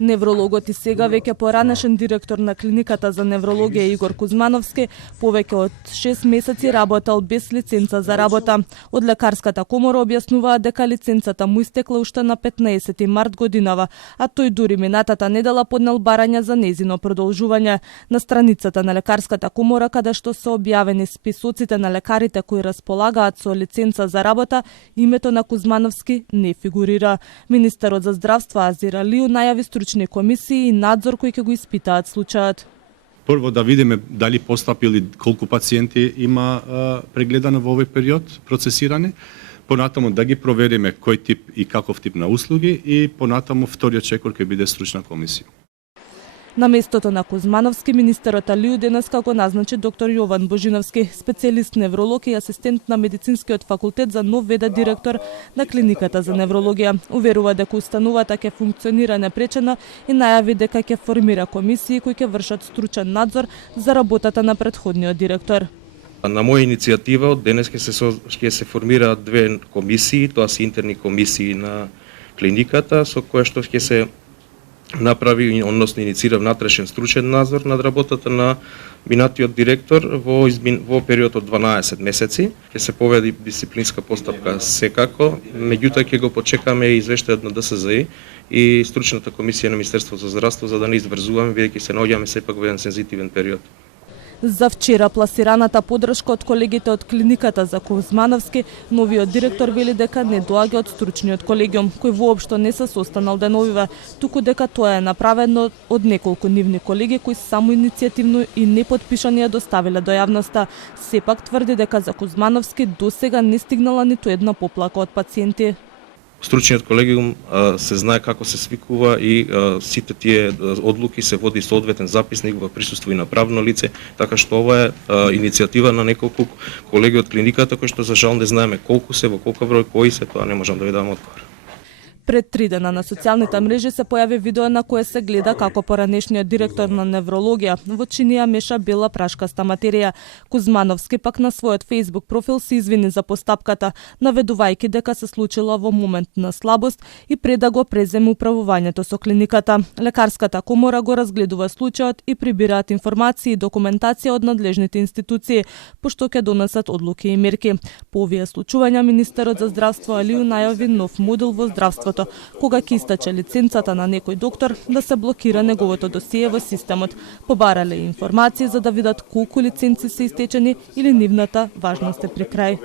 Неврологот и сега веќе поранешен директор на клиниката за неврологија Игор Кузмановски повеќе од 6 месеци работел без лиценца за работа. Од лекарската комора објаснуваа дека лиценцата му истекла уште на 15 март годинава, а тој дури минатата недела поднел барање за нејзино продолжување. На страницата на лекарската комора, каде што се објавени списоците на лекарите кои располагаат со лиценца за работа, името на Кузмановски не фигурира. Министерот за здравство Азир Алиу најави стручни комисии и надзор кои ќе го испитаат случајот. Прво да видиме дали постапили колку пациенти има прегледано во овој период, процесирани. Понатаму да ги провериме кој тип и каков тип на услуги и понатаму вториот чекор ќе биде стручна комисија. На местото на Кузмановски, министерот Алиу денеска го назначи доктор Јован Божиновски, специјалист невролог и асистент на медицинскиот факултет за нов в.д. директор на клиниката за неврологија. Уверува дека установата ќе функционира непречено и најави дека ќе формира комисии кои ќе вршат стручен надзор за работата на претходниот директор. На моја иницијатива од денес ќе се формираат две комисии, тоа се интерни комисии на клиниката, со која што ќе се направи, односно иницира внатрешен стручен надзор над работата на минатиот директор во период од 12 месеци. Ќе се поведи дисциплинска постапка секако, меѓутоа ќе го почекаме и извештајот на ДСЗИ и стручната комисија на Министерството за здравство за да не изврзуваме, бидејќи се наоѓаме сепак во еден сензитивен период. За вчера пласираната поддршка од колегите од клиниката за Кузмановски, новиот директор вели дека не доаѓа од стручниот колегиум, кој воопшто не се состанал деновиве, туку дека тоа е направено од неколку нивни колеги кои само иницијативно и непотпишани ја доставиле до јавноста. Сепак тврди дека за Кузмановски досега не стигнала ниту една поплака од пациенти. Стручниот колегиум се знае како се свикува и сите тие одлуки се води соодветен записник во присуство и на правно лице, така што ова е иницијатива на неколку колеги од клиниката кои што за жал не знаеме колку се, во колку број, кои се, тоа не можам да ви дам одговор. Пред 3 дена на социјалните мрежи се појави видео на кое се гледа како поранешниот директор на неврологија во чинија меша бела прашкаста материја. Кузмановски пак на својот Facebook профил се извини за постапката, наведувајќи дека се случила во момент на слабост и пред да го преземе управувањето со клиниката. Лекарската комора го разгледува случајот и прибираат информации и документација од надлежните институции, пошто ќе донесат одлуки и мерки. По овие случувања министерот за здравство Алиу најави нов модел во здравството, кога ќе истече лиценцата на некој доктор да се блокира неговото досие во системот. Побарале информации за да видат колку лиценци се истечени или нивната важност е при крај.